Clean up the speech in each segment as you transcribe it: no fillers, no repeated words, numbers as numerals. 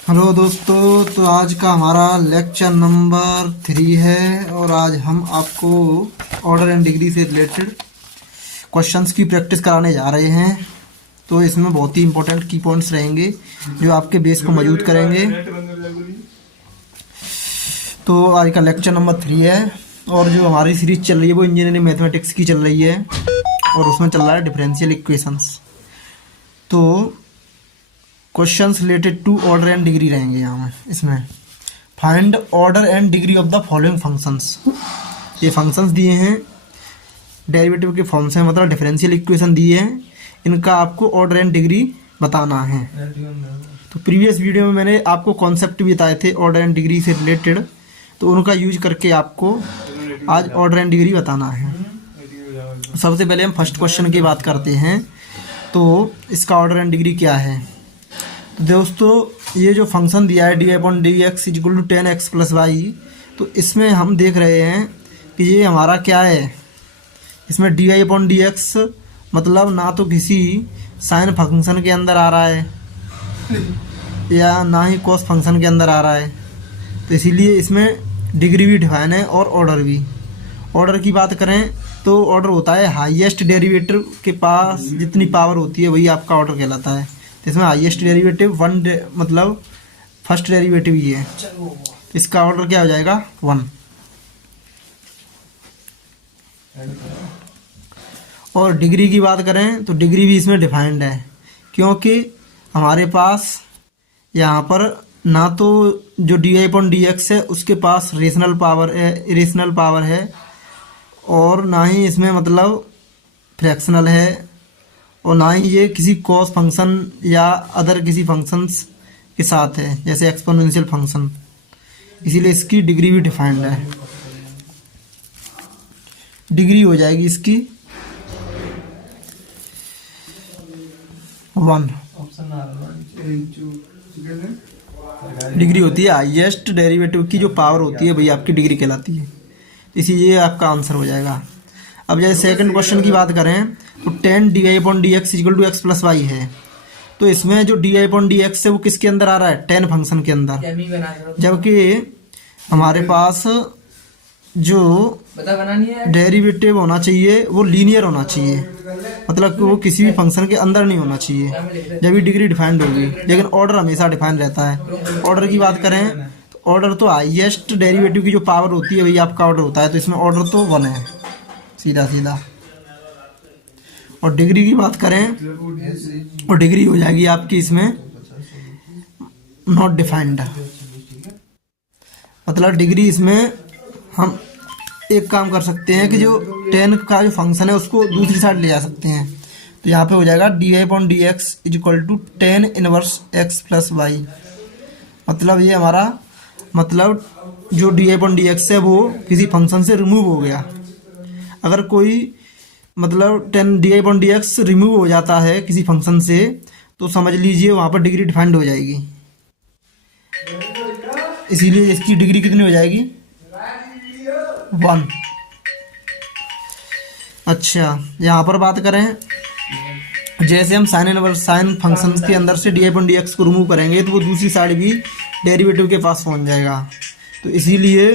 Hello दोस्तों, तो आज का हमारा लेक्चर नंबर 3 है और आज हम आपको ऑर्डर एंड डिग्री से रिलेटेड क्वेश्चंस की प्रैक्टिस कराने जा रहे हैं। तो इसमें बहुत ही इंपॉर्टेंट की पॉइंट्स रहेंगे जो आपके बेस को मजबूत करेंगे। तो आज का लेक्चर नंबर 3 है और जो हमारी सीरीज चल रही है वो इंजीनियरिंग मैथमेटिक्स की चल रही है और उसमें चल रहा है डिफरेंशियल इक्वेशंस। तो questions related to order and degree रहेंगे यहाँ में। इसमें find order and degree of the following functions. ये फंक्शंस दिए हैं डेरिवेटिव के फॉर्म से, मतलब डिफरेंशियल इक्वेशन दिए हैं, इनका आपको ऑर्डर एंड डिग्री बताना है। तो प्रीवियस वीडियो में मैंने आपको कॉन्सेप्ट भी बताए थे ऑर्डर एंड डिग्री से रिलेटेड, तो उनका यूज करके आपको आज ऑर्डर एंड डिग्री बताना है। सबसे पहले हम फर्स्ट क्वेश्चन की बात करते हैं। तो इसका ऑर्डर एंड डिग्री क्या है? दोस्तों, ये जो फंक्शन दिया है dy/dx = 10x + y, तो इसमें हम देख रहे हैं कि ये हमारा क्या है। इसमें dy/dx मतलब ना तो किसी साइन फंक्शन के अंदर आ रहा है या ना ही कॉस फंक्शन के अंदर आ रहा है, तो इसीलिए इसमें डिग्री भी डिफाइन है और ऑर्डर भी। ऑर्डर की बात करें तो ऑर्डर होता है हाईएस्ट डेरिवेटिव के पास जितनी पावर होती है वही आपका ऑर्डर कहलाता है। तो इसमें हाईएस्ट डेरिवेटिव मतलब फर्स्ट डेरिवेटिव ही है, तो इसका ऑर्डर क्या हो जाएगा? 1। और डिग्री की बात करें तो डिग्री भी इसमें डिफाइंड है, क्योंकि हमारे पास यहाँ पर ना तो जो dy/dx है उसके पास रेशनल पावर है, इरेशनल पावर है, और ना ही इसमें मतलब फ्रैक्शनल है, और ना ही ये किसी कॉस फंक्शन या अदर किसी फंक्शंस के साथ है जैसे एक्सपोनेंशियल फंक्शन, इसीलिए इसकी डिग्री भी डिफाइंड है। डिग्री हो जाएगी इसकी 1। डिग्री होती है हाईएस्ट डेरिवेटिव की जो पावर होती है वही आपकी डिग्री कहलाती है, इसीलिए आपका आंसर हो जाएगा। अब जैसे सेकंड क्वेश्चन की बात करें तो 10 dy/dx = x + y है, तो इसमें जो dy/dx है वो किसके अंदर आ रहा है? 10 फंक्शन के अंदर, जबकि हमारे पास जो डेरिवेटिव होना चाहिए वो लीनियर होना चाहिए, मतलब कि वो किसी भी फंक्शन के अंदर नहीं होना चाहिए, जब भी डिग्री डिफाइंड होगी। लेकिन ऑर्डर हमेशा डिफाइन रहता है। ऑर्डर की बात करें तो ऑर्डर तो हाईएस्ट डेरिवेटिव की जो पावर होती है वही आपका ऑर्डर होता है, तो इसमें ऑर्डर तो 1 है सीधा सीधा। और डिग्री की बात करें और डिग्री हो जाएगी आपकी इसमें नॉट डिफाइंड, मतलब डिग्री इसमें हम एक काम कर सकते हैं कि जो 10 का जो फंक्शन है उसको दूसरी साइड ले जा सकते हैं। तो यहाँ पे हो जाएगा dy/dx = 10 इनवर्स x + y, मतलब ये हमारा मतलब जो dy/dx है वो किसी फंक्शन से रिमूव हो गया। अगर कोई मतलब 10 dy/dx रिमूव हो जाता है किसी फंक्शन से तो समझ लीजिए वहाँ पर डिग्री डिफाइंड हो जाएगी, इसीलिए इसकी डिग्री कितनी हो जाएगी? 1। अच्छा, यहाँ पर बात करें जैसे हम साइन फंक्शन के अंदर से dy/dx को रिमूव करेंगे तो वो दूसरी साइड भी डेरिवेटिव के पास पहुँच जाएगा, तो इसीलिए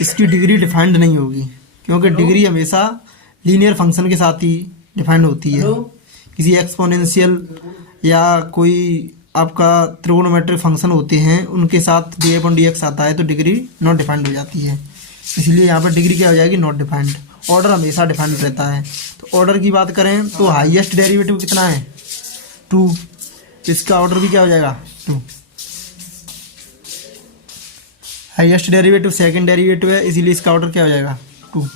इसकी डिग्री डिफाइंड नहीं होगी, क्योंकि डिग्री हमेशा लीनियर फंक्शन के साथ ही डिफाइंड होती है। किसी एक्सपोनेंशियल या कोई आपका त्रिकोणोमेट्रिक फंक्शन होते हैं उनके साथ dy/dx आता है तो डिग्री नॉट डिफाइंड हो जाती है, इसलिए यहाँ पर डिग्री क्या हो जाएगी? Not defined. ऑर्डर हमेशा डिफाइंड रहता है। तो ऑर्डर की बात करें तो हाईएस्ट डेरिवेटिव कितना है? 2, इसका ऑर्डर भी क्या हो जाएगा? 2। हाईएस्ट डेरिवेटिव सेकंड डेरिवेटिव है, इसीलिए इसका ऑर्डर क्या हो जाएगा? 2।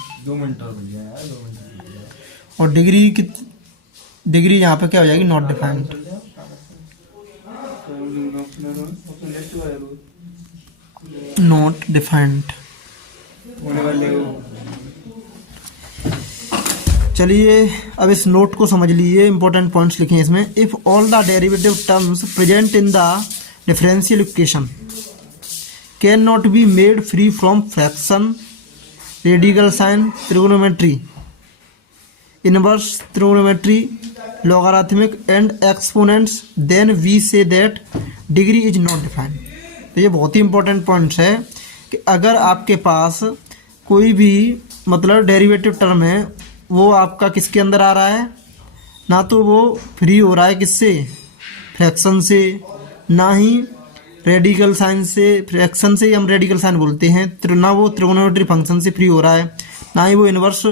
और डिग्री यहाँ पे क्या हो जाएगी? Not defined. Not defined. चलिए अब इस नोट को समझ लीजिए, इंपॉर्टेंट पॉइंट्स लिखे हैं इसमें। If all the derivative terms present in the differential equation can not be made free from fraction, radical sign, trigonometry, inverse trigonometry, logarithmic and exponents, then we say that degree is not defined. तो ये बहुत ही important points है कि अगर आपके पास कोई भी मतलब डेरिवेटिव टर्म है, वो आपका किसके अंदर आ रहा है, ना तो वो फ्री हो रहा है किससे, फ्रैक्शन से, ना ही रेडिकल साइन से, फ्रैक्शन से हम रेडिकल साइन बोलते हैं, ना वो त्रिगोनोमेट्री फंक्शन से फ्री हो रहा है, ना ही वो इन्वर्स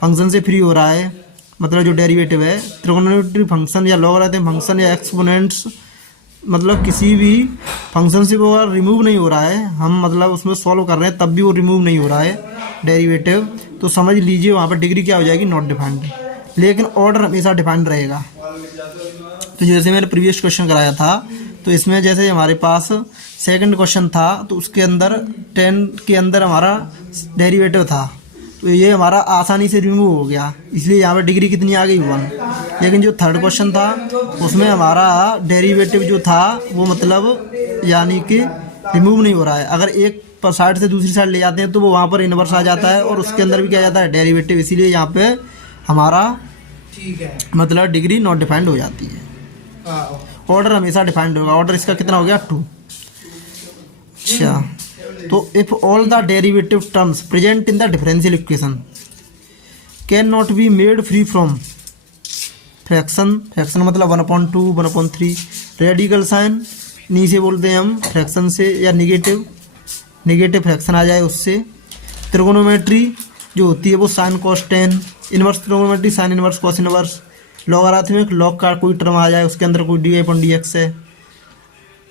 फंक्शन से फ्री हो रहा है। मतलब जो डेरिवेटिव है त्रिगोनोमेट्री फंक्शन या लॉगरिथम फंक्शन या एक्सपोनेंट्स, मतलब किसी भी फंक्शन से वो रिमूव नहीं हो रहा है, हम मतलब उसमें सॉल्व कर रहे हैं तब भी वो रिमूव नहीं हो रहा है डेरिवेटिव, तो समझ लीजिए वहाँ पर डिग्री क्या हो जाएगी, नॉट डिफाइंड। लेकिन ऑर्डर हमेशा डिफाइंड रहेगा। तो जैसे मैंने प्रीवियस क्वेश्चन कराया था, तो इसमें जैसे हमारे पास सेकंड क्वेश्चन था, तो उसके अंदर 10 के अंदर हमारा डेरिवेटिव था, तो ये हमारा आसानी से रिमूव हो गया, इसलिए यहाँ पर डिग्री कितनी आ गई, 1। लेकिन जो थर्ड क्वेश्चन था उसमें हमारा डेरिवेटिव जो था वो मतलब यानी कि रिमूव नहीं हो रहा है, अगर एक साइड से दूसरी साइड ले जाते हैं तो वो वहाँ पर इन्वर्स आ जाता है और उसके अंदर भी क्या जाता है, डेरिवेटिव, इसीलिए यहाँ पे हमारा मतलब डिग्री नॉट डिफाइंड हो जाती है। ऑर्डर हमेशा डिफाइंड होगा। ऑर्डर इसका कितना हो गया, 2। अच्छा, तो if all the derivative terms present in the differential equation can not be made free from fraction, fraction मतलब 1/2, 1/3, रेडिकल साइन नीचे बोलते हैं हम फ्रैक्शन से, या नेगेटिव फ्रैक्शन आ जाए उससे, त्रिगोनोमेट्री जो होती है वो sine cos tan, inverse trigonometry sine inverse cos inverse, logarithmic log का कोई टर्म आ जाए उसके अंदर कोई dy/dx है,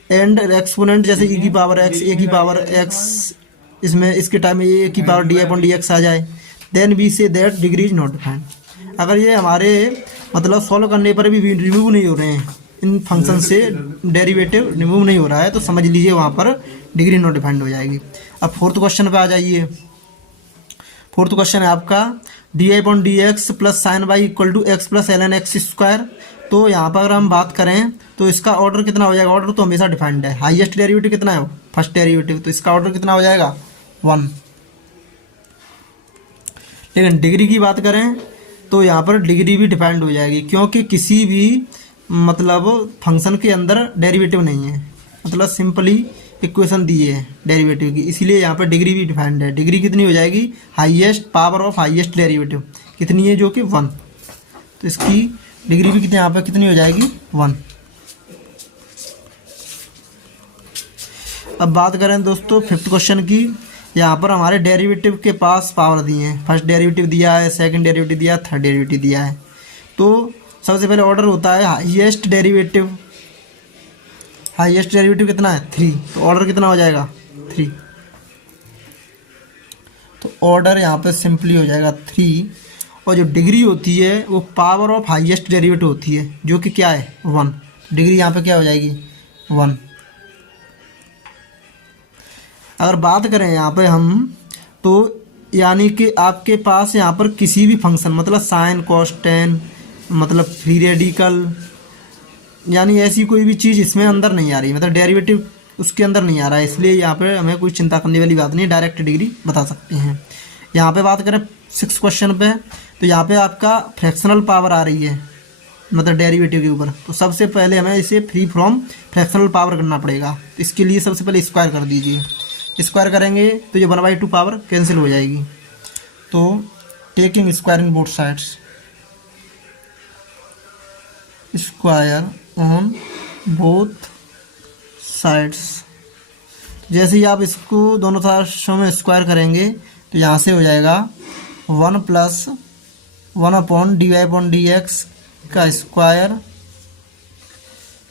एंड एक्सपोनेंट जैसे e की पावर x, a की पावर x, इसमें इसके टाइम में a की पावर dy/dx आ जाए, then we say that degree is not defined. अगर ये हमारे मतलब सॉल्व करने पर भी रिमूव नहीं हो रहे हैं, इन फंक्शन से डेरिवेटिव रिमूव नहीं हो रहा है, तो समझ लीजिए वहाँ पर डिग्री नॉट डिफाइंड हो जाएगी। अब फोर्थ क्वेश्चन पे आ जाइए। फोर्थ क्वेश्चन है आपका dy/dx plus sine y equal to x plus ln x square. तो यहाँ पर अगर हम बात करें तो इसका ऑर्डर कितना हो जाएगा, ऑर्डर तो हमेशा डिफाइंड है, हाईएस्ट डेरिवेटिव कितना है, फर्स्ट डेरिवेटिव, तो इसका ऑर्डर कितना हो जाएगा, 1। लेकिन डिग्री की बात करें तो यहाँ पर डिग्री भी डिफाइंड हो जाएगी, क्योंकि किसी भी मतलब फंक्शन के अंदर डेरिवेटिव नहीं है, मतलब सिंपली इक्वेशन दी है डेरिवेटिव की, इसीलिए यहाँ पर डिग्री भी डिफाइंड है। डिग्री कितनी हो जाएगी, highest power of highest derivative कितनी है, जो कि 1, तो इसकी डिग्री भी कितनी यहाँ पर कितनी हो जाएगी, 1। अब बात करें दोस्तों फिफ्थ क्वेश्चन की। यहाँ पर हमारे डेरिवेटिव के पास पावर दी है, फर्स्ट डेरिवेटिव दिया है, सेकंड डेरिवेटिव दिया है, थर्ड डेरिवेटिव दिया है। तो सबसे पहले ऑर्डर होता है हाईएस्ट डेरिवेटिव, हाईएस्ट डेरिवेटिव कितना है, 3, तो ऑर्डर कितना हो जाएगा, 3। तो ऑर्डर यहाँ पे सिंपली हो जाएगा 3, और जो डिग्री होती है वो पावर ऑफ हाईएस्ट डेरिवेटिव होती है, जो कि क्या है, 1। डिग्री यहाँ पे क्या हो जाएगी, 1। अगर बात करें यहाँ पे हम, तो यानी कि आपके पास यहाँ पर किसी भी फंक्शन मतलब साइन कॉस टेन मतलब फ्री रेडिकल, यानी ऐसी कोई भी चीज़ इसमें अंदर नहीं आ रही, मतलब डेरिवेटिव उसके अंदर नहीं आ रहा है, इसलिए यहाँ पे हमें कोई चिंता करने वाली बात नहीं, डायरेक्ट डिग्री बता सकते हैं। यहाँ पे बात करें 6 क्वेश्चन पे, तो यहाँ पे आपका फ्रैक्शनल पावर आ रही है मतलब डेरिवेटिव के ऊपर, तो सबसे पहले हमें इसे फ्री फ्रॉम फ्रैक्शनल पावर करना पड़ेगा। तो इसके लिए सबसे पहले स्क्वायर कर दीजिए, स्क्वायर करेंगे तो ये 1/2 पावर कैंसिल हो जाएगी। तो taking square in both sides, square on both sides, जैसे ही आप इसको दोनों साइड्स में स्क्वायर करेंगे तो यहाँ से हो जाएगा 1 + 1/dy/dx का स्क्वायर,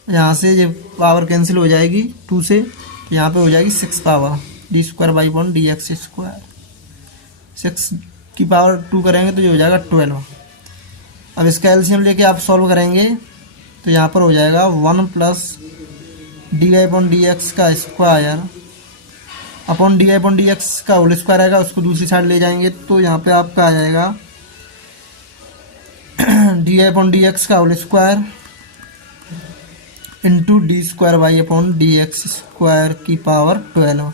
यहाँ से ये पावर कैंसिल हो जाएगी 2 से, तो यहाँ पे हो जाएगी 6 पावर d²/dx स्क्वायर, 6 की पावर 2 करेंगे तो ये हो जाएगा 12। अब इसका एलसीएम लेके आप सॉल्व करेंगे तो यहाँ पर हो जाएगा 1 + dy/dx का स्क्वायर अपॉन dy/dx का होल स्क्वायर आएगा, उसको दूसरी साइड ले जाएंगे तो यहाँ पे आपका आ जाएगा dy/dx का whole square into d²/dx square की पावर 12।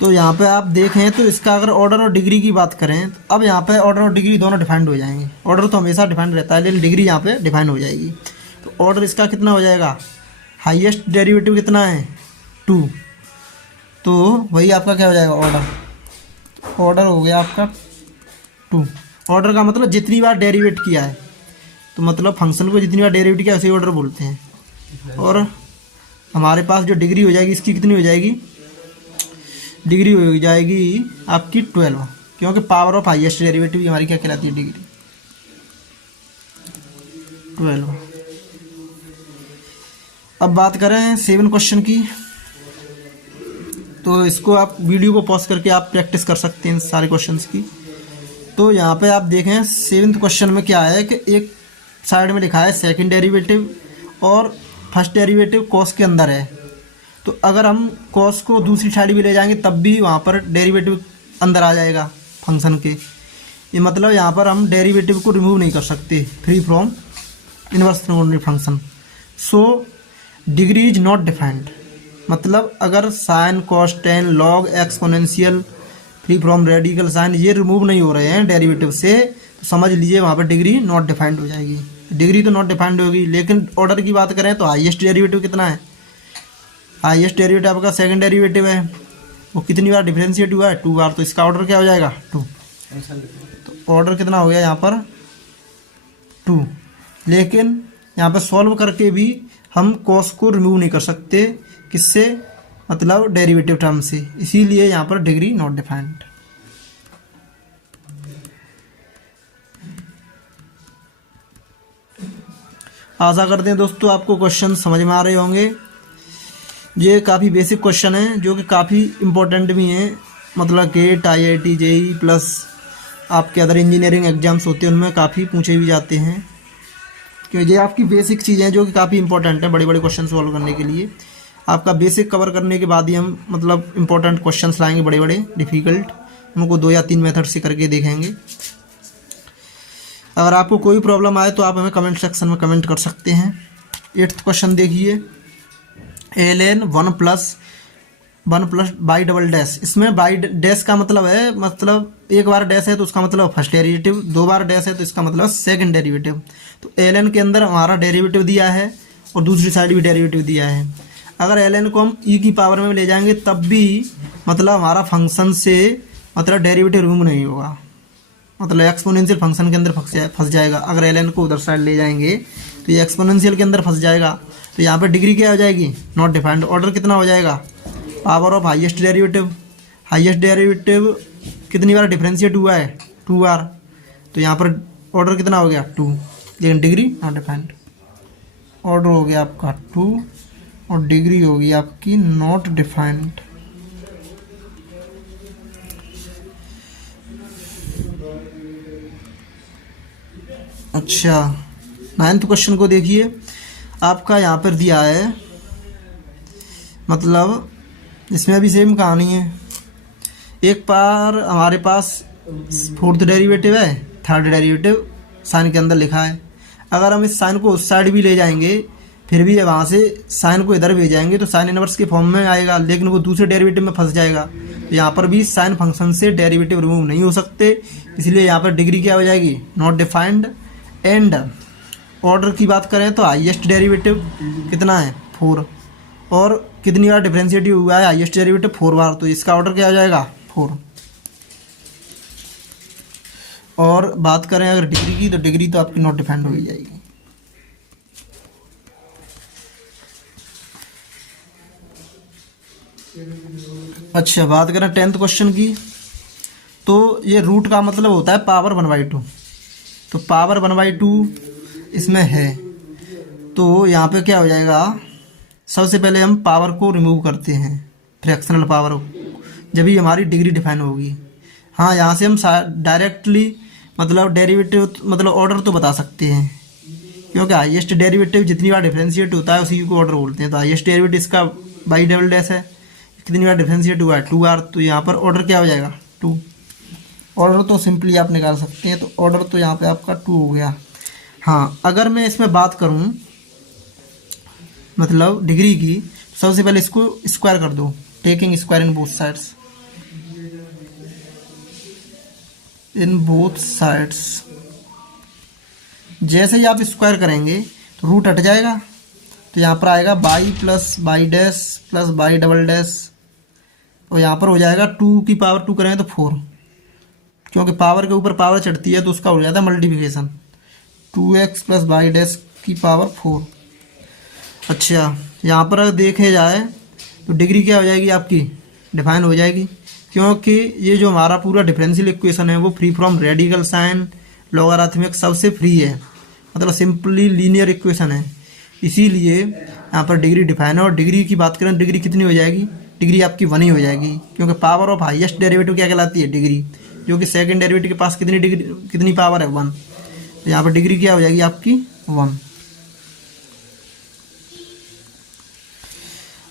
तो यहाँ पे आप देखें तो इसका अगर ऑर्डर और डिग्री की बात करें, तो अब यहाँ पे ऑर्डर और डिग्री दोनों डिफाइंड हो जाएंगे। ऑर्डर तो हमेशा डिफाइंड रहता है, लेकिन डिग्री यहाँ पे डिफाइंड हो जाएगी। तो ऑर्डर इसका कितना हो जाएगा, हाईएस्ट डेरिवेटिव कितना है 2, तो वही आपका क्या हो जाएगा ऑर्डर। ऑर्डर हो गया आपका 2। ऑर्डर का मतलब जितनी बार डेरिवेट किया है, तो मतलब फंक्शन को जितनी बार डेरिवेट किया उसे ऑर्डर बोलते हैं। और हमारे पास जो डिग्री हो जाएगी इसकी कितनी हो जाएगी, डिग्री हो जाएगी आपकी 12, क्योंकि पावर ऑफ हाईएस्ट डेरिवेटिव की हमारी क्या कहलाती है, डिग्री 12। अब बात करें 7 क्वेश्चन की, तो इसको आप वीडियो को पॉज करके आप प्रैक्टिस कर सकते हैं सारे क्वेश्चंस की। तो यहाँ पे आप देखें 7th क्वेश्चन में क्या है कि एक साइड में लिखा है सेकंड डेरिवेटिव और फर्स्ट डेरिवेटिव कॉस के अंदर है। तो अगर हम कॉस को दूसरी साइड भी ले जाएंगे तब भी वहाँ पर डेरिवेटिव अंदर आ जाएगा फंक्शन के। ये मतलब यहाँ पर हम डेरिवेटिव को रिमूव नहीं कर सकते free from inverse transformation function. So degree is not defined, मतलब अगर sine cos tan log exponential free from radical sign ये रिमूव नहीं हो रहे हैं डेरिवेटिव से, तो समझ लीजिए वहाँ पर डिग्री नॉट डिफाइंड हो जाएगी। डिग्री तो नॉट डिफाइंड होगी, लेकिन ऑर्डर की बात करें तो हाईएस्ट डेरिवेटिव कितना है, हाईएस्ट डेरिवेटिव आपका सेकंड डेरिवेटिव है, वो कितनी बार डिफरेंशिएट हुआ है 2 बार, तो इसका ऑर्डर क्या हो जाएगा 2। तो ऑर्डर कितना हो गया यहाँ पर 2। लेकिन यहाँ पर सॉल्व करके भी हम कॉस को रिमूव नहीं कर सकते, किससे, मतलब डेरिवेटिव टर्म से, इसीलिए यहाँ पर डिग्री नॉट डिफाइंड। आशा करते हैं दोस्तों आपको क्वेश्चन समझ में आ रहे होंगे। ये काफ़ी बेसिक क्वेश्चन हैं जो कि काफ़ी इम्पोर्टेंट भी हैं, मतलब गेट IIT JEE प्लस आपके अदर इंजीनियरिंग एग्जाम्स होते हैं उनमें काफ़ी पूछे भी जाते हैं, क्योंकि ये आपकी बेसिक चीज़ें हैं जो कि काफ़ी इंपॉर्टेंट हैं बड़े बड़े क्वेश्चन सॉल्व करने के लिए। आपका बेसिक कवर करने के बाद ही हम मतलब इंपॉर्टेंट क्वेश्चंस लाएंगे बड़े बड़े डिफ़िकल्ट, उनको 2 या 3 मेथड से करके देखेंगे। अगर आपको कोई प्रॉब्लम आए तो आप हमें कमेंट सेक्शन में कमेंट कर सकते हैं। 8th क्वेश्चन देखिए, ln 1 बाई डबल डैश। इसमें बाई डैश का मतलब है, मतलब एक बार डैश है तो उसका मतलब फर्स्ट डेरिवेटिव, 2 बार डैश है तो इसका मतलब सेकंड डेरिवेटिव। तो ln के अंदर हमारा डेरिवेटिव दिया है और दूसरी साइड भी डेरिवेटिव दिया है। अगर ln को हम e की पावर में ले जाएंगे तब भी मतलब हमारा फंक्शन से मतलब डेरिवेटिव रिमूव नहीं होगा, मतलब एक्सपोनेंशियल फंक्शन के अंदर फंस जाएगा। अगर ln को उधर साइड ले जाएंगे तो ये एक्सपोनेंशियल के अंदर फंस जाएगा। तो यहाँ पर डिग्री क्या हो जाएगी, नॉट डिफाइंड। ऑर्डर कितना हो जाएगा, power of highest derivative. Highest derivative कितनी बार डिफरेंशिएट हुआ है 2 बार, तो यहाँ पर ऑर्डर कितना हो गया 2, लेकिन डिग्री नॉट डिफाइंड। ऑर्डर हो गया आपका 2 और डिग्री होगी आपकी नॉट डिफाइंड। अच्छा 9th क्वेश्चन को देखिए, आपका यहाँ पर दिया है, मतलब इसमें भी सेम कहानी है। एक बार हमारे पास 4th डेरिवेटिव है, 3rd डेरिवेटिव साइन के अंदर लिखा है। अगर हम इस साइन को उस साइड भी ले जाएंगे फिर भी वहाँ से साइन को इधर भेजाएंगे तो साइन इनवर्स के फॉर्म में आएगा, लेकिन वो दूसरे डेरिवेटिव में फंस जाएगा। तो यहाँ पर भी साइन फंक्शन से डेरिवेटिव रिमूव नहीं हो सकते, इसलिए यहाँ पर डिग्री क्या हो जाएगी, नॉट डिफाइंड। एंड ऑर्डर की बात करें तो हाईएस्ट डेरिवेटिव कितना है 4, और कितनी बार डिफरेंशिएटिव हुआ है हाईएस्ट डेरिवेटिव 4 बार, तो इसका ऑर्डर क्या हो जाएगा 4। और बात करें अगर डिग्री की, तो डिग्री तो आपकी नॉट डिफाइंड हो ही जाएगी। अच्छा बात करें 10th क्वेश्चन की, तो ये रूट का मतलब होता है पावर 1/2। तो पावर 1/2 इसमें है, तो यहाँ पे क्या हो जाएगा, सबसे पहले हम पावर को रिमूव करते हैं, फ्रैक्शनल पावर, जब ही हमारी डिग्री डिफाइन होगी। हाँ यहाँ से हम डायरेक्टली मतलब डेरिवेटिव मतलब ऑर्डर तो बता सकते हैं, क्योंकि हाईएस्ट डेरिवेटिव जितनी बार डिफरेंशिएट होता है उसी को ऑर्डर बोलते हैं। तो हाईएस्ट डेरिवेटिव इसका बाई डबल डैश है, कितनी बार डिफरेंशिएट हुआ है 2 बार, तो यहाँ पर ऑर्डर क्या हो जाएगा 2। ऑर्डर तो सिंपली आप निकाल सकते हैं, तो ऑर्डर तो यहाँ पे आपका 2 हो गया। हाँ अगर मैं इसमें बात करूँ मतलब डिग्री की, सबसे पहले इसको स्क्वायर कर दो, taking square in both sides, in both sides. जैसे ही आप स्क्वायर करेंगे तो रूट हट जाएगा, तो यहाँ पर आएगा by plus by dash plus by double dash, और यहाँ पर हो जाएगा 2 की पावर 2 करेंगे तो 4, क्योंकि पावर के ऊपर पावर चढ़ती है तो उसका हो जाता है multiplication, 2x plus by dash की पावर 4। अच्छा, यहाँ पर अगर देखे जाए तो डिग्री क्या हो जाएगी आपकी, डिफाइन हो जाएगी, क्योंकि ये जो हमारा पूरा डिफरेंशियल इक्वेशन है वो free from radical sign logarithmic सबसे फ्री है, मतलब सिंपली लीनियर इक्वेशन है, इसीलिए यहाँ पर डिग्री डिफाइन है। और डिग्री की बात करें, डिग्री कितनी हो जाएगी, डिग्री आपकी 1 ही हो जाएगी, क्योंकि पावर ऑफ हाईएस्ट डेरिवेटिव क्या कहलाती है, डिग्री, जो कि सेकंड डेरिवेटिव के पास कितनी डिग्री कितनी पावर है 1, तो यहाँ पर डिग्री क्या हो जाएगी आपकी 1।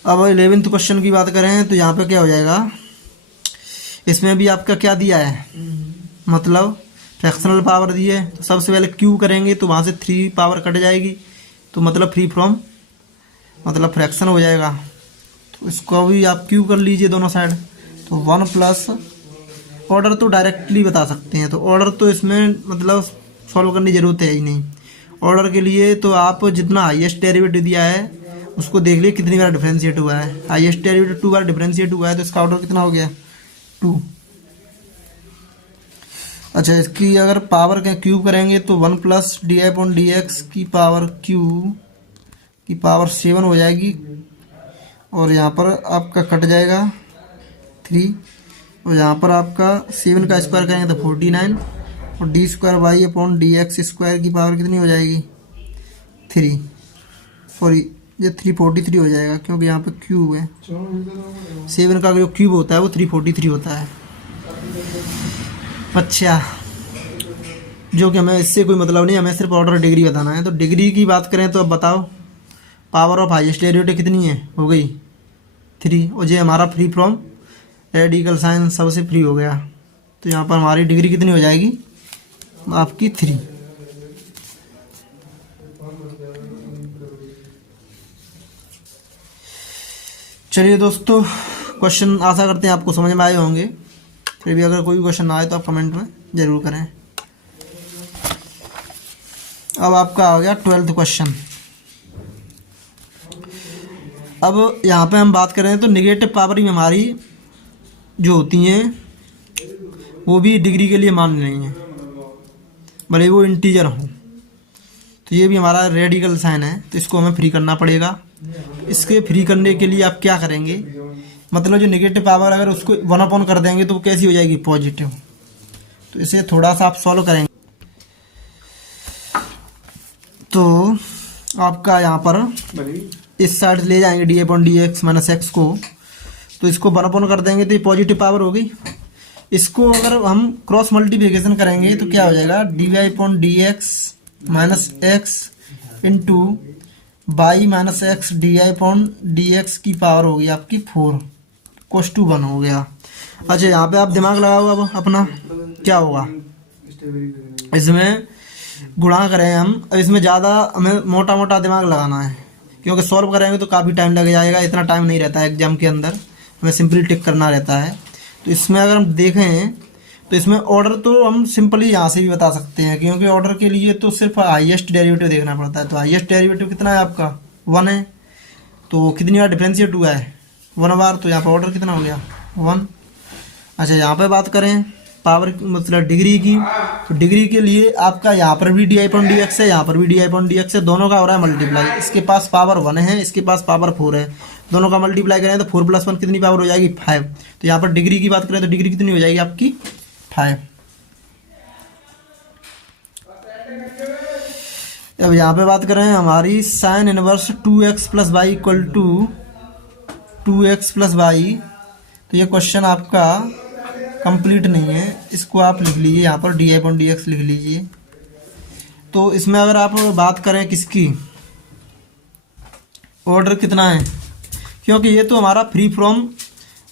अब 11th क्वेश्चन की बात करें तो यहाँ पे क्या हो जाएगा, इसमें भी आपका क्या दिया है, मतलब फ्रैक्शनल पावर दी है, तो सबसे पहले क्यू करेंगे तो वहाँ से 3 पावर कट जाएगी, तो मतलब फ्री फ्रॉम मतलब फ्रैक्शन हो जाएगा, तो इसको भी आप क्यू कर लीजिए दोनों साइड, तो 1 प्लस, ऑर्डर तो डायरेक्टली बता सकते हैं, तो ऑर्डर तो इसमें मतलब सॉल्व करने की ज़रूरत है ही नहीं। ऑर्डर के लिए तो आप जितना हाईएस्ट डेरिवेटिव दिया है उसको देख लिए कितनी बार डिफरेंशिएट हुआ है, हाईएस्ट डेरिवेटिव 2 बार डिफरेंशिएट हुआ है, तो इसका ऑर्डर कितना हो गया 2। अच्छा, इसकी अगर पावर का क्यूब करेंगे तो 1 plus D I upon D x की पावर क्यू की पावर 7 हो जाएगी, और यहाँ पर आपका कट जाएगा 3, और यहाँ पर आपका 7 का स्क्वायर करेंगे तो 49, और d square y upon D x square की पावर कितनी हो जाएगी 3, सॉरी ये 343 हो जाएगा, क्योंकि यहाँ पे क्यूब है, 7 का जो क्यूब होता है वो 343 होता है। अच्छा, जो कि हमें इससे कोई मतलब नहीं, हमें सिर्फ ऑर्डर डिग्री बताना है। तो डिग्री की बात करें तो अब बताओ, पावर ऑफ हाईएस्ट डेरिवेटिव कितनी है, हो गई 3, और ये हमारा फ्री फ्रॉम रेडिकल साइन सबसे फ्री हो गया, तो यहाँ पर हमारी डिग्री कितनी हो जाएगी आपकी 3। चलिए दोस्तों, क्वेश्चन आशा करते हैं आपको समझ में आए होंगे, फिर भी अगर कोई क्वेश्चन ना आए तो आप कमेंट में ज़रूर करें। अब आपका आ गया 12th क्वेश्चन। अब यहाँ पे हम बात करें तो नेगेटिव पावर में हमारी जो होती हैं वो भी डिग्री के लिए मान्य नहीं है, भले वो इंटीजर हो, तो ये भी हमारा रेडिकल साइन है, तो इसको हमें फ्री करना पड़ेगा। इसके फ्री करने के लिए आप क्या करेंगे, मतलब जो नेगेटिव पावर अगर उसको 1 अपॉन कर देंगे तो वो कैसी हो जाएगी पॉजिटिव, तो इसे थोड़ा सा आप सॉल्व करेंगे। तो आपका यहाँ पर इस साइड ले जाएंगे D upon D x minus x को, तो इसको 1 अपॉन कर देंगे तो ये पॉजिटिव पावर हो गई। इसको अगर हम क्रॉस मल्टीप्लिकेशन करेंगे तो क्या हो जाएगा, d y upon D x minus x into by minus x d I upon D x की पावर होगी आपकी 4 कोस टू 1 हो गया। अच्छा, यहाँ पे आप दिमाग लगाओ, अब अपना क्या होगा, इसमें गुणा करें हम, अब इसमें ज़्यादा हमें मोटा मोटा दिमाग लगाना है, क्योंकि सॉल्व करेंगे तो काफ़ी टाइम लग जाएगा, इतना टाइम नहीं रहता है एग्जाम के अंदर, हमें सिंपली टिक करना रहता है। तो इसमें अगर हम देखें तो इसमें ऑर्डर तो हम सिंपली यहाँ से भी बता सकते हैं, क्योंकि ऑर्डर के लिए तो सिर्फ हाईएस्ट डेरिवेटिव देखना पड़ता है। तो हाईएस्ट डेरिवेटिव कितना है आपका 1 है, तो कितनी बार डिफरेंशिएट हुआ है 1 बार, तो यहाँ पर ऑर्डर कितना हो गया 1। अच्छा, यहाँ पे बात करें पावर मतलब डिग्री की, तो डिग्री के लिए आपका यहाँ पर भी D I upon D x है, यहाँ पर भी D I upon D x है, दोनों का हो रहा है मल्टीप्लाई। इसके पास पावर 1 है, इसके पास पावर 4 है, दोनों का मल्टीप्लाई करें तो 4 + 1 कितनी पावर हो जाएगी 5। तो यहाँ पर डिग्री की बात करें तो डिग्री कितनी हो जाएगी आपकी 5। अब यहाँ पे बात करें हमारी sine inverse 2x plus y equal to 2x plus y, तो ये क्वेश्चन आपका कंप्लीट नहीं है, इसको आप लिख लीजिए, यहाँ पर D I upon D x लिख लीजिए। तो इसमें अगर आप बात करें किसकी, ऑर्डर कितना है, क्योंकि ये तो हमारा फ्री फ्रॉम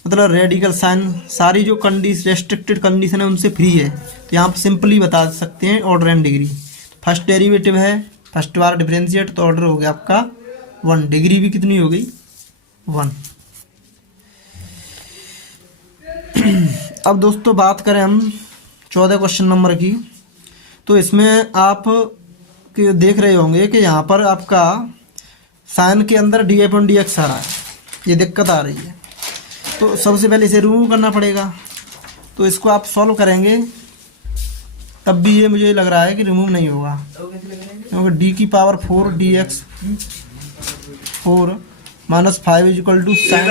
मतलब रेडिकल साइन सारी जो रेस्ट्रिक्टेड कंडीशन है उनसे फ्री है, तो यहाँ पर सिंपली बता सकते हैं order and degree. First derivative है, फर्स्ट बार डिफरेंशिएट, तो ऑर्डर हो गया आपका 1, डिग्री भी कितनी हो गई 1। अब दोस्तों बात करें हम 14 क्वेश्चन नंबर की, तो इसमें आप देख रहे होंगे कि यहाँ पर आपका साइन के अंदर डी अपॉन डी एक्स आ रहा है, ये दिक्कत आ रही है। तो सबसे पहले इसे रिमूव करना पड़ेगा। तो इसको आप सॉल्व करेंगे तब भी ये मुझे लग रहा है कि रिमूव नहीं होगा, क्योंकि डी की power 4 d x 4 minus 5 is equal to sine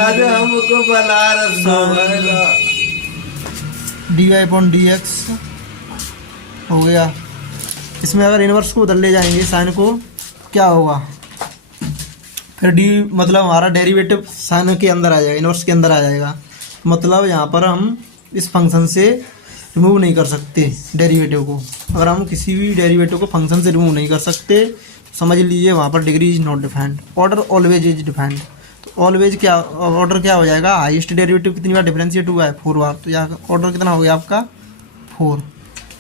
d y upon D x हो गया। इसमें अगर इन्वर्स को बदल ले जाएंगे साइन को, क्या होगा फिर डी मतलब हमारा डेरिवेटिव साइन के अंदर आ जाएगा, इन्वर्स के अंदर आ जाएगा। मतलब यहाँ पर हम इस फंक्शन से रिमूव नहीं कर सकते डेरिवेटिव को। अगर हम किसी भी डेरिवेटिव को फंक्शन से रिमूव नहीं कर सकते, समझ लीजिए वहाँ पर degree is not defined, order always is defined. तो ऑलवेज क्या ऑर्डर क्या हो जाएगा, हाईएस्ट डेरिवेटिव कितनी बार डिफरेंशिएट हुआ है 4 बार, तो यहाँ ऑर्डर कितना हो गया आपका 4।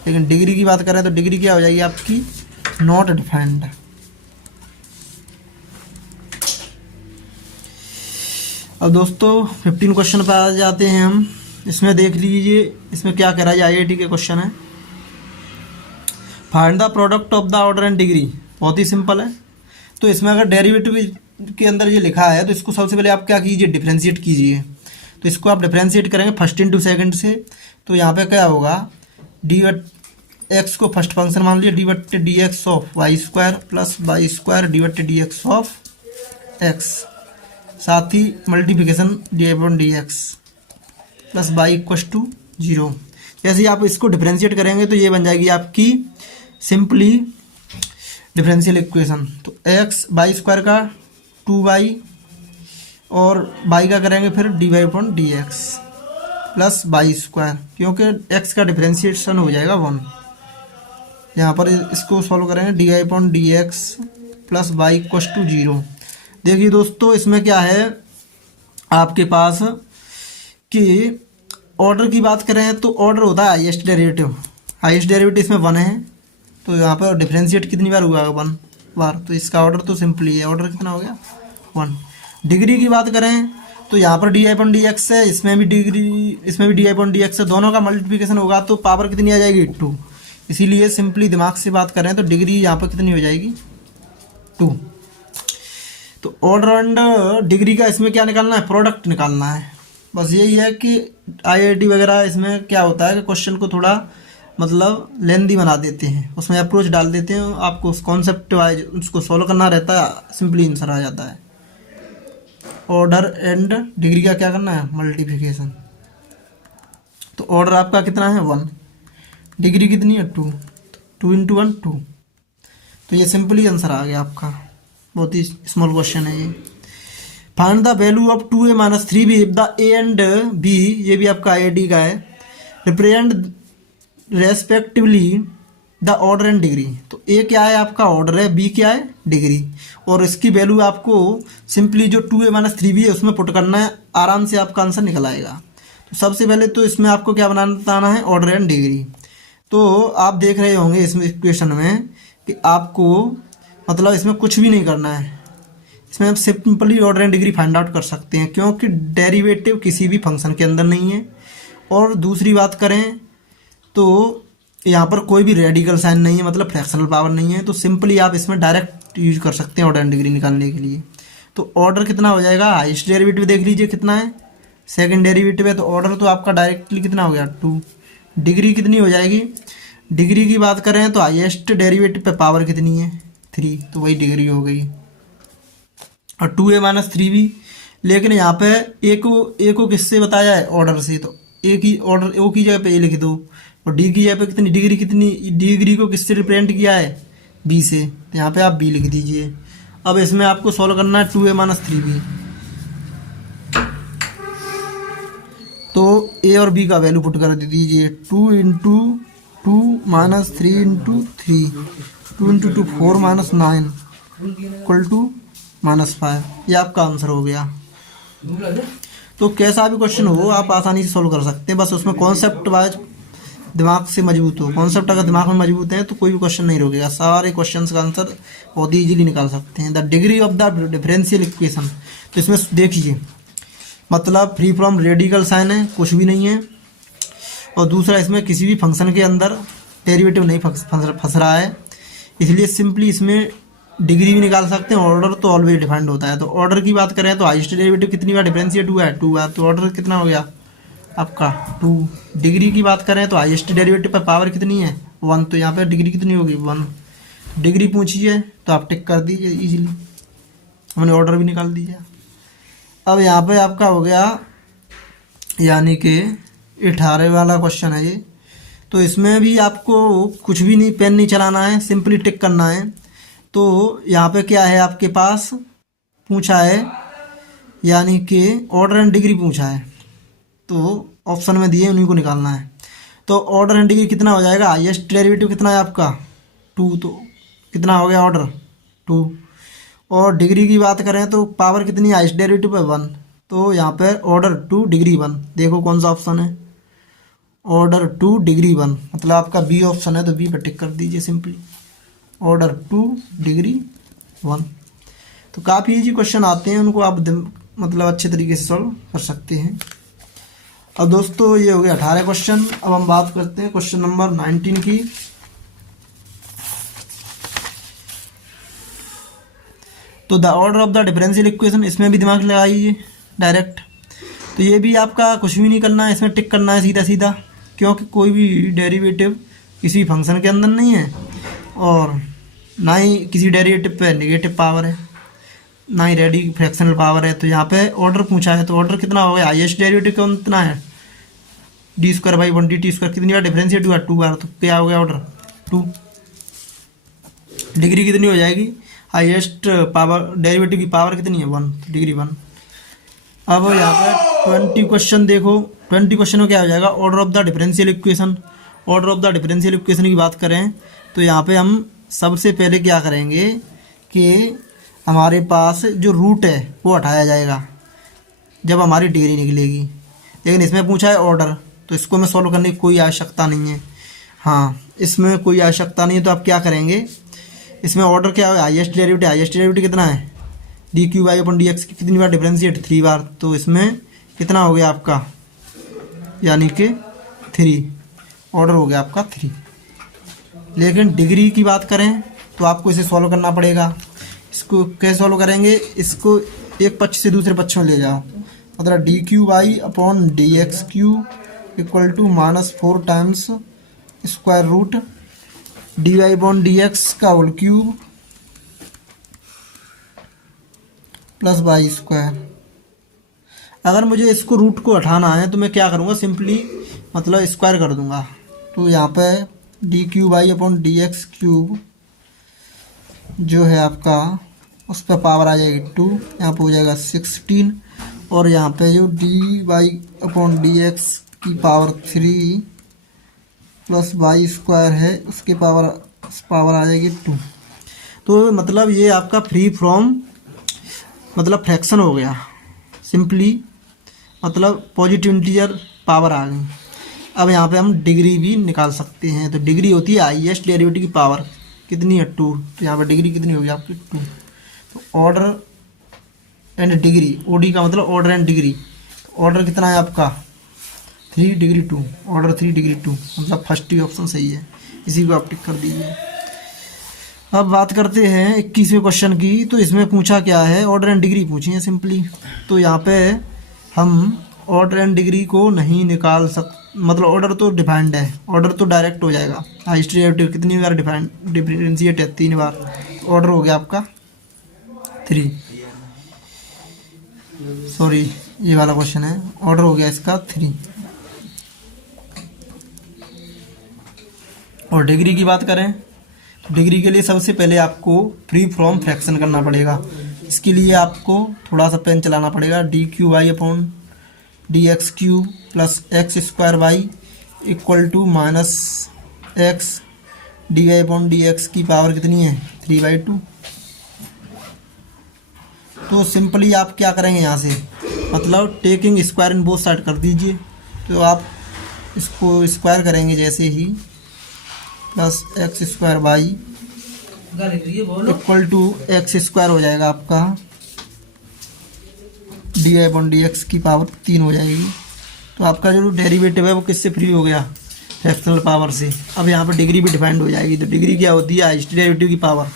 लेकिन डिग्री की बात करें तो डिग्री क्या हो जाएगी आपकी नॉट डिफाइंड। अब दोस्तों 15 क्वेश्चन पर आ जाते हैं हम। इसमें देख लीजिए इसमें क्या कह रहा है, आईआईटी के क्वेश्चन है। Find the product of the order and degree, बहुत ही सिंपल है। तो इसमें अगर डेरिवेटिव के अंदर ये लिखा है तो इसको सबसे पहले आप क्या कीजिए, डिफरेंशिएट कीजिए। तो इसको आप डिफरेंशिएट करेंगे फर्स्ट इंटू सेकंड से। तो यहाँ पे क्या होगा, डी एक्स को फर्स्ट फंक्शन मान लीजिए, डी बट्टे D X of Y square plus Y square D बट्टे डी एक्स ऑफ एक्स, साथ ही multiplication D upon D x plus Y equals to 0। जैसे ही आप इसको डिफरेंशिएट करेंगे तो ये बन जाएगी आपकी सिंपली डिफरेंशियल इक्वेशन। तो एक्स वाई स्क्वायर का 2y और y का करेंगे फिर d y upon D x plus Y square, क्योंकि x का डिफरेंशिएशन हो जाएगा 1। यहाँ पर इसको सॉल्व करेंगे d y upon D x plus Y equals to 0। देखिए दोस्तों इसमें क्या है आपके पास कि ऑर्डर की बात करें तो ऑर्डर होता है हाईएस्ट डेरिवेटिव, हाईएस्ट डेरिवेटिव इसमें 1 है। तो यहाँ पर डिफरेंशिएट कितनी बार हुआ है 1 बार, तो इसका ऑर्डर तो सिंपली है, ऑर्डर कितना हो गया 1। डिग्री की बात करें तो यहाँ पर डी अपॉन डी एक्स है, इसमें भी डी अपॉन डी एक्स है, दोनों का मल्टीप्लिकेशन होगा तो पावर कितनी आ जाएगी 2। इसीलिए सिंपली दिमाग से बात करें तो डिग्री यहाँ पर कितनी हो जाएगी 2। तो ऑर्डर एंड डिग्री का इसमें क्या निकालना है, प्रोडक्ट निकालना है। बस यही है कि आईआईटी वगैरह इसमें क्या होता है कि क्वेश्चन को थोड़ा मतलब लेंदी बना देते हैं, उसमें अप्रोच डाल देते हैं, आपको उस कॉन्सेप्ट वाइज उसको सॉल्व करना रहता है, सिंपली आंसर आ जाता है। ऑर्डर एंड डिग्री का क्या करना है, मल्टीप्लिकेशन। तो ऑर्डर आपका कितना है 1, डिग्री कितनी है 2, 2 इंटू 1 2। तो ये सिंपली आंसर आ गया आपका, बहुत ही स्मॉल क्वेश्चन है ये। Find the value of 2a minus 3b if the a and b, ये भी आपका आईआईटी का है, represent respectively the order and degree. तो ए क्या है आपका ऑर्डर है, बी क्या है डिग्री, और इसकी वैल्यू आपको सिंपली जो 2a माइनस 3b है उसमें पुट करना है, आराम से आपका आंसर निकल आएगा। तो सबसे पहले तो इसमें आपको क्या बनाना है, ऑर्डर एंड डिग्री। तो आप देख रहे होंगे इसमें इक्वेशन में कि आपको मतलब इसमें कुछ भी नहीं करना है, इसमें आप simply order and degree find out कर सकते हैं, क्योंकि डेरिवेटिव किसी भी फंक्शन के अंदर नहीं है। और दूसरी बात करें तो यहाँ पर कोई भी रेडिकल साइन नहीं है, मतलब फ्रैक्शनल पावर नहीं है, तो सिंपली आप इसमें डायरेक्ट यूज कर सकते हैं ऑर्डर एंड डिग्री निकालने के लिए। तो ऑर्डर कितना हो जाएगा, हाईएस्ट डेरिवेटिव देख लीजिए कितना है, सेकंड डेरिवेटिव है, तो ऑर्डर तो आपका डायरेक्टली कितना हो गया 2। डिग्री कितनी हो जाएगी, डिग्री की बात करें तो हाईएस्ट डेरिवेटिव पे पावर कितनी है 3, तो वही डिग्री हो गई। और 2a माइनस 3b, लेकिन यहाँ पे ए को किससे बताया है, ऑर्डर से, तो ए की ऑर्डर ओ की जगह पे ए लिख दो, और डी की जगह पे कितनी डिग्री को किससे रिप्रेजेंट किया है बी से, तो यहाँ पे आप बी लिख दीजिए। अब इसमें आपको सॉल्व करना है 2a माइनस 3b। तो ए और बी का वैल्यू पुट कर दीजिए, 2 into 2 minus 3 into 3, 2 into 2 4 minus 9 equal to -5। ये आपका आंसर हो गया। तो कैसा भी क्वेश्चन हो आप आसानी से सॉल्व कर सकते हैं, बस उसमें कॉन्सेप्ट वाइज दिमाग से मजबूत हो। कॉन्सेप्ट अगर दिमाग में मजबूत है तो कोई भी क्वेश्चन नहीं रोकेगा, सारे क्वेश्चन का आंसर बहुत ही ईजिली निकाल सकते हैं। The degree of the differential equation, तो इसमें देखिए मतलब फ्री फ्रॉम रेडिकल साइन है, कुछ भी नहीं है, और दूसरा इसमें किसी भी फंक्शन के अंदर डेरिवेटिव नहीं फंस रहा है, इसलिए सिंपली इसमें डिग्री भी निकाल सकते हैं। ऑर्डर तो ऑलवेज डिफाइंड होता है। तो ऑर्डर की बात करें तो हाईएस्ट डेरिवेटिव कितनी बार डिफरेंशिएट हुआ है, 2 बार। तो ऑर्डर कितना हो गया आपका 2। डिग्री की बात करें तो हाईएस्ट डेरिवेटिव पर पावर कितनी है 1, तो यहाँ पर डिग्री कितनी होगी 1। डिग्री पूछी है तो आप टिक कर दीजिए इजीली, हमने ऑर्डर भी निकाल दिया। अब यहाँ पे आपका हो गया यानी कि 18 वाला क्वेश्चन है ये। तो इसमें भी आपको कुछ भी नहीं, पेन नहीं चलाना है, सिंपली टिक करना है। तो यहाँ पे क्या है आपके पास पूछा है यानी कि ऑर्डर एंड डिग्री पूछा है, तो ऑप्शन में दिए उन्हीं को निकालना है। तो ऑर्डर एंड डिग्री कितना हो जाएगा, हाईएस्ट डेरिवेटिव कितना है आपका 2, तो कितना हो गया ऑर्डर 2। और डिग्री की बात करें तो पावर कितनी है हाईएस्ट डेरिवेटिव है 1, तो यहाँ पे ऑर्डर 2 डिग्री 1। देखो कौन सा ऑप्शन है, ऑर्डर 2 डिग्री 1, मतलब आपका बी ऑप्शन है, तो बी पर टिक कर दीजिए सिंपली, ऑर्डर 2 डिग्री 1। तो काफ़ी इजी क्वेश्चन आते हैं, उनको आप मतलब अच्छे तरीके से सॉल्व कर सकते हैं। अब दोस्तों ये हो गया 18 क्वेश्चन। अब हम बात करते हैं क्वेश्चन नंबर 19 की। तो the order of the differential equation, इसमें भी दिमाग लगाइए डायरेक्ट। तो ये भी आपका कुछ भी नहीं करना है, इसमें टिक करना है सीधा सीधा, क्योंकि कोई भी डेरिवेटिव किसी फंक्शन के अंदर नहीं है और ना ही किसी डेरिवेटिव पे नेगेटिव पावर है, ना ही रेडी फ्रैक्शनल पावर है। तो यहाँ पे ऑर्डर पूछा है, तो ऑर्डर कितना हो गया, हाईएस्ट डेरिवेटिव का कितना है d² / 1dt², कितनी बार डिफरेंशिएट हुआ 2 बार, तो क्या हो गया ऑर्डर 2। डिग्री कितनी हो जाएगी, हाईएस्ट पावर डेरिवेटिव की पावर कितनी है 1, तो डिग्री 1। अब यहाँ पे 20 क्वेश्चन देखो, 20 क्वेश्चन में क्या हो जाएगा, order of the differential equation. Order of the differential equation की बात करें तो यहाँ पे हम सबसे पहले क्या करेंगे कि हमारे पास जो रूट है वो हटाया जाएगा जब हमारी डिग्री निकलेगी। लेकिन इसमें पूछा है ऑर्डर, तो इसको मैं सॉल्व करने की कोई आवश्यकता नहीं है। हाँ, इसमें कोई आवश्यकता नहीं है, तो आप क्या करेंगे, इसमें ऑर्डर क्या है, हाईएस्ट डेरिवेटिव कितना है d³/dx की कितनी बार डिफरेंशिएट 3 बार, तो इसमें कितना हो गया आपका यानी कि 3, ऑर्डर हो गया आपका 3। लेकिन डिग्री की बात करें तो आपको इसे सॉल्व करना पड़ेगा। इसको कैसे सॉल्व करेंगे, इसको एक पक्ष से दूसरे पक्ष में ले जाओ, मतलब d³/dx³ = -4 स्क्वायर रूट dy/dx का होल क्यूब प्लस y²। अगर मुझे इसको रूट को हटाना है तो मैं क्या करूँगा, सिंपली मतलब स्क्वायर कर दूंगा। तो यहाँ पे d³/dx³ जो है आपका उस पर पावर आ जाएगी 2, यहाँ पे हो जाएगा 16, और यहाँ पे जो dy/dx की पावर 3 प्लस y² है उसकी पावर आ जाएगी 2। तो मतलब ये आपका फ्री फ्रॉम मतलब फ्रैक्शन हो गया, सिंपली मतलब पॉजिटिव इंटीजर पावर आ गई। अब यहाँ पे हम डिग्री भी निकाल सकते हैं। तो डिग्री होती है हाईएस्ट डेरिवेटिव की पावर कितनी है 2, तो यहाँ पर डिग्री कितनी होगी आपकी 2। तो ऑर्डर एंड डिग्री, ओडी का मतलब ऑर्डर एंड डिग्री, ऑर्डर कितना है आपका 3 डिग्री 2, ऑर्डर 3 डिग्री 2, मतलब फर्स्ट ही ऑप्शन सही है, इसी को आप टिक कर दीजिए। अब बात करते हैं 21वें क्वेश्चन की। तो इसमें पूछा क्या है, ऑर्डर एंड डिग्री पूछी है सिंपली। तो यहाँ पे हम ऑर्डर एंड डिग्री को नहीं निकाल मतलब ऑर्डर तो डिफाइंड है, ऑर्डर तो डायरेक्ट हो जाएगा। हाईएस्ट डेरिवेटिव कितनी बार डिफरेंशिएट है 3 बार, ऑर्डर हो गया आपका 3। सॉरी ये वाला क्वेश्चन है, ऑर्डर हो गया इसका 3। और डिग्री की बात करें, डिग्री के लिए सबसे पहले आपको फ्री फ्रॉम फ्रैक्शन करना पड़ेगा। इसके लिए आपको थोड़ा सा पेन चलाना पड़ेगा। d³/dx³ plus x² y = -x dy/dx की पावर कितनी है 3/2। तो सिंपली आप क्या करेंगे यहाँ से, मतलब taking square in both side कर दीजिए। तो आप इसको स्क्वायर करेंगे जैसे ही, प्लस x² y = x² हो जाएगा आपका dy/dx की पावर 3 हो जाएगी। तो आपका जो डेरिवेटिव है वो किससे फ्री हो गया, फ्रैक्शनल पावर से। अब यहाँ पर डिग्री भी डिफाइंड हो जाएगी। तो डिग्री क्या होती है, हाईएस्ट डेरिवेटिव की पावर,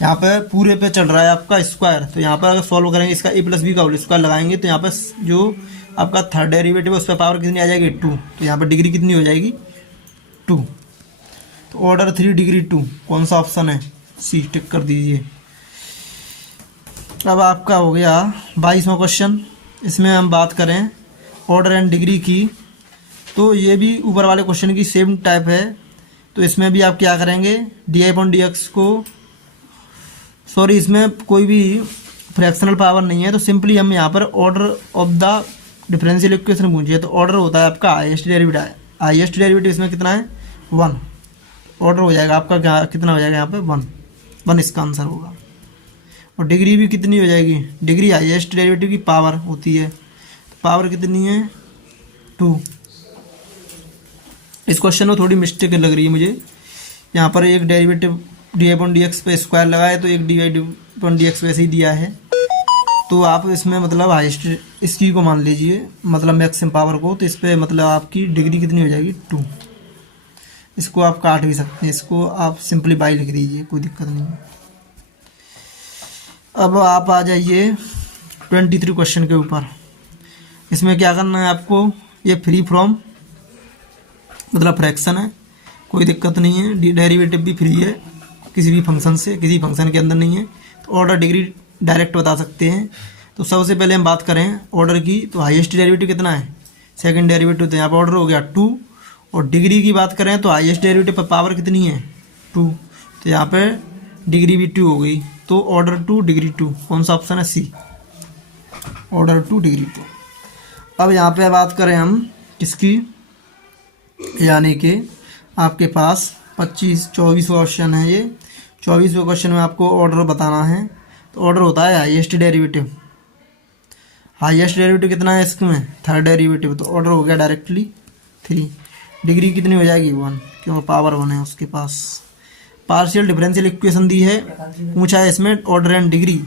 यहाँ पे पूरे पे चल रहा है आपका स्क्वायर, तो यहाँ पर अगर सॉल्व करेंगे इसका ए प्लस बी का होल स्क्वायर लगाएंगे तो यहाँ पर जो आपका थर्ड डेरिवेटिव है उस पर पावर कितनी आ जाएगी 2, तो यहाँ पर डिग्री कितनी हो जाएगी 2। तो ऑर्डर 3 डिग्री 2 कौन सा ऑप्शन है, सी, टिक कर दीजिए। अब आपका हो गया 22वां क्वेश्चन। इसमें हम बात करें ऑर्डर एंड डिग्री की, तो ये भी ऊपर वाले क्वेश्चन की सेम टाइप है। तो इसमें भी आप क्या करेंगे, dy/dx को, सॉरी इसमें कोई भी फ्रैक्शनल पावर नहीं है, तो सिंपली हम यहाँ पर order of the differential equation पूछिए तो ऑर्डर होता है आपका हाईएस्ट डेरिवेटिव इसमें कितना है 1, ऑर्डर हो जाएगा आपका क्या, कितना हो जाएगा यहाँ पे 1 इसका आंसर होगा। और डिग्री भी कितनी हो जाएगी, डिग्री हाईएस्ट डेरिवेटिव की पावर होती है, तो पावर कितनी है 2। इस क्वेश्चन में थोड़ी मिस्टेक लग रही है मुझे, यहाँ पर एक डेरिवेटिव dy/dx पे स्क्वायर लगाया है तो एक dy/dx वैसे ही दिया है, तो आप इसमें मतलब हाईएस्ट इसकी को मान लीजिए, मतलब मैक्सिमम पावर को, तो इस पर मतलब आपकी डिग्री कितनी हो जाएगी 2। इसको आप काट भी सकते हैं, इसको आप सिंपली बाई लिख दीजिए, कोई दिक्कत नहीं है। अब आप आ जाइए 23 क्वेश्चन के ऊपर। इसमें क्या करना है आपको, ये फ्री फ्रॉम मतलब फ्रैक्शन है, कोई दिक्कत नहीं है, डेरिवेटिव भी फ्री है किसी भी फंक्शन से, किसी फंक्शन के अंदर नहीं है, तो ऑर्डर डिग्री डायरेक्ट बता सकते हैं। तो सबसे पहले हम बात करें ऑर्डर की, तो हाईएस्ट डेरिवेटिव कितना है, सेकंड डेरिवेटिव, तो यहाँ पर ऑर्डर हो गया 2। और डिग्री की बात करें तो हाईएस्ट डेरिवेटिव पर पावर कितनी है 2, तो यहाँ पर डिग्री भी 2 हो गई, तो ऑर्डर 2 डिग्री 2 कौन सा ऑप्शन है, सी, ऑर्डर 2 डिग्री 2। अब यहाँ पे बात करें हम किसकी, यानी कि आपके पास 24वां क्वेश्चन है ये। 24वें क्वेश्चन में आपको ऑर्डर बताना है, तो ऑर्डर होता है हाईएस्ट डेरिवेटिव। हाईएस्ट डेरिवेटिव कितना है इसमें, थर्ड डेरिवेटिव, तो ऑर्डर हो गया डायरेक्टली 3। डिग्री कितनी हो जाएगी 1, क्योंकि पावर 1 है उसके पास। पार्शियल डिफरेंशियल इक्वेशन दी है, पूछा है इसमें ऑर्डर एंड डिग्री।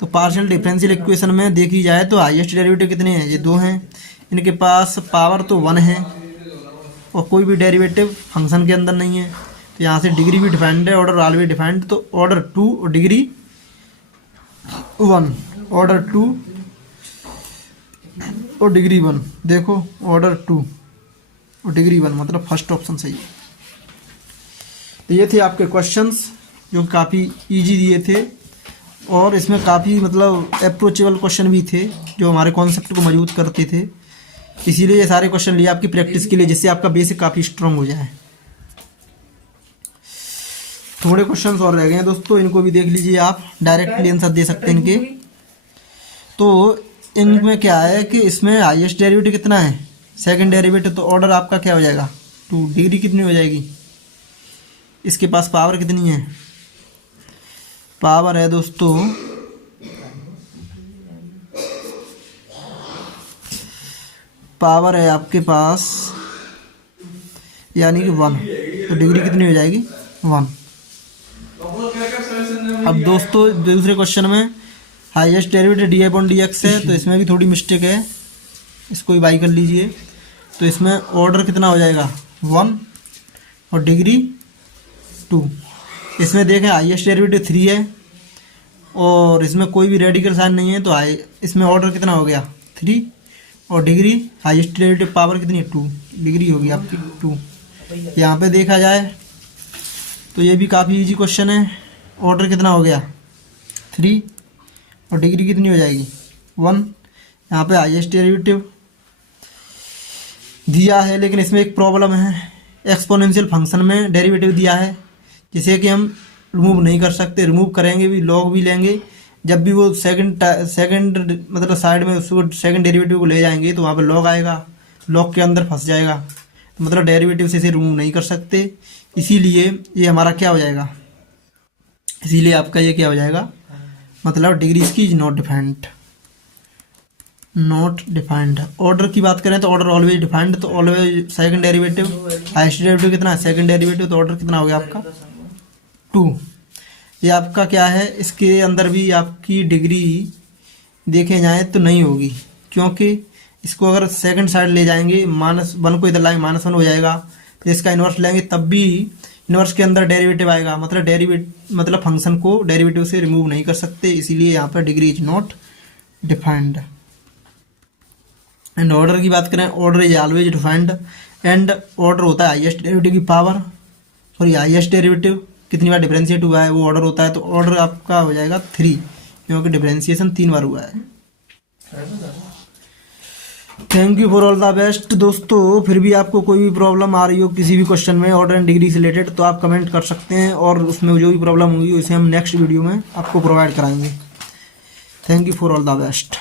तो पार्शियल डिफरेंशियल इक्वेशन में देखी जाए तो हाईएस्ट डेरिवेटिव कितने हैं, ये 2 हैं, इनके पास पावर तो 1 है और कोई भी डेरिवेटिव फंक्शन के अंदर नहीं है, तो यहाँ से डिग्री भी डिफाइंड है, ऑर्डर ऑलवेज डिफाइंड, तो ऑर्डर 2 और डिग्री 1, ऑर्डर 2 और डिग्री 1। देखो ऑर्डर 2 और डिग्री 1 मतलब फर्स्ट ऑप्शन सही है। तो ये थे आपके क्वेश्चंस जो काफ़ी इजी दिए थे, और इसमें काफ़ी मतलब अप्रोचेबल क्वेश्चन भी थे जो हमारे कॉन्सेप्ट को मजबूत करते थे, इसीलिए ये सारे क्वेश्चन लिए आपकी प्रैक्टिस के लिए, जिससे आपका बेसिक काफ़ी स्ट्रांग हो जाए। थोड़े क्वेश्चंस और रह गए हैं दोस्तों, इनको भी देख लीजिए, आप डायरेक्टली आंसर दे सकते हैं इनके। तो इनमें क्या है कि इसमें हाईएस्ट डेरिवेटिव कितना है, सेकंड डेरिवेटिव, तो ऑर्डर आपका क्या हो जाएगा 2। डिग्री कितनी हो जाएगी, इसके पास पावर कितनी है, पावर है दोस्तों पावर है आपके पास यानी कि 1, तो डिग्री कितनी हो जाएगी 1। अब दोस्तों दूसरे क्वेश्चन में हाईएस्ट डेरिवेटिव dy/dx है, तो इसमें भी थोड़ी मिस्टेक है, इसको भी बाई कर लीजिए। तो इसमें ऑर्डर कितना हो जाएगा 1 और डिग्री 2। इसमें देखें हाईएस्ट डेरिवेटिव 3 है और इसमें कोई भी रेडिकल साइन नहीं है, तो इसमें ऑर्डर कितना हो गया 3 और डिग्री हाईएस्ट डेरिवेटिव पावर कितनी है 2, डिग्री होगी आपकी 2। यहाँ पे देखा जाए तो ये भी काफ़ी इजी क्वेश्चन है, ऑर्डर कितना हो गया 3 और डिग्री कितनी हो जाएगी 1। यहाँ पे हाईएस्ट डेरिवेटिव दिया है, लेकिन इसमें एक प्रॉब्लम है, एक्सपोनेंशियल फंक्शन में डेरिवेटिव दिया है जिसे कि हम रिमूव नहीं कर सकते, रिमूव करेंगे भी लॉग भी लेंगे, जब भी वो सेकंड मतलब साइड में उसको सेकंड डेरिवेटिव को ले जाएंगे तो वहाँ पे लॉग आएगा, लॉग के अंदर फंस जाएगा, तो मतलब डेरिवेटिव से इसे रिमूव नहीं कर सकते, इसीलिए ये हमारा क्या हो जाएगा, इसीलिए आपका ये क्या हो जाएगा, मतलब डिग्री इसकी नॉट डिफाइंड। ऑर्डर की बात करें तो ऑर्डर ऑलवेज डिफाइंड, तो always second derivative, highest derivative कितना है सेकंड डेरिवेटिव, तो ऑर्डर कितना हो गया आपका 2। ये आपका क्या है, इसके अंदर भी आपकी डिग्री देखे जाए तो नहीं होगी, क्योंकि इसको अगर सेकंड साइड ले जाएंगे -1 को इधर लाएंगे -1 हो जाएगा, फिर इसका इन्वर्स लेंगे तब भी इनवर्स के अंदर डेरिवेटिव आएगा, मतलब फंक्शन को डेरिवेटिव से रिमूव नहीं कर सकते, इसीलिए यहाँ पर degree is not defined. And order की बात करें, order is always defined. And order होता है हाईएस्ट डेरिवेटिव की पावर, सॉरी हाईएस्ट डेरिवेटिव कितनी बार डिफरेंशिएट हुआ है वो ऑर्डर होता है। तो ऑर्डर आपका हो जाएगा 3, क्योंकि डिफरेंशिएशन 3 बार हुआ है। Thank you for all the best दोस्तों। फिर भी आपको कोई भी प्रॉब्लम आ रही हो किसी भी क्वेश्चन में ऑर्डर एंड डिग्री से रिलेटेड, तो आप कमेंट कर सकते हैं, और उसमें जो भी प्रॉब्लम होगी उसे हम नेक्स्ट वीडियो में आपको प्रोवाइड कराएंगे। Thank you for all the best.